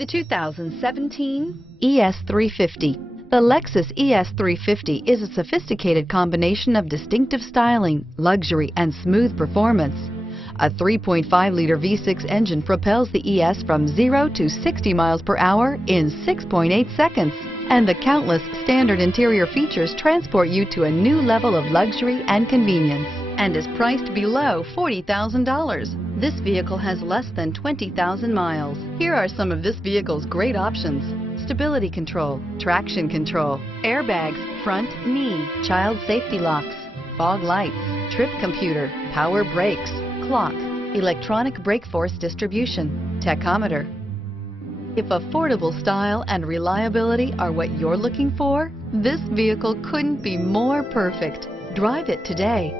The 2017 ES350. The Lexus ES350 is a sophisticated combination of distinctive styling, luxury, and smooth performance. A 3.5-liter V6 engine propels the ES from 0 to 60 miles per hour in 6.8 seconds. And the countless standard interior features transport you to a new level of luxury and convenience, and is priced below $40,000. This vehicle has less than 20,000 miles. Here are some of this vehicle's great options: stability control, traction control, airbags, front knee, child safety locks, fog lights, trip computer, power brakes, clock, electronic brake force distribution, tachometer. If affordable style and reliability are what you're looking for, this vehicle couldn't be more perfect. Drive it today.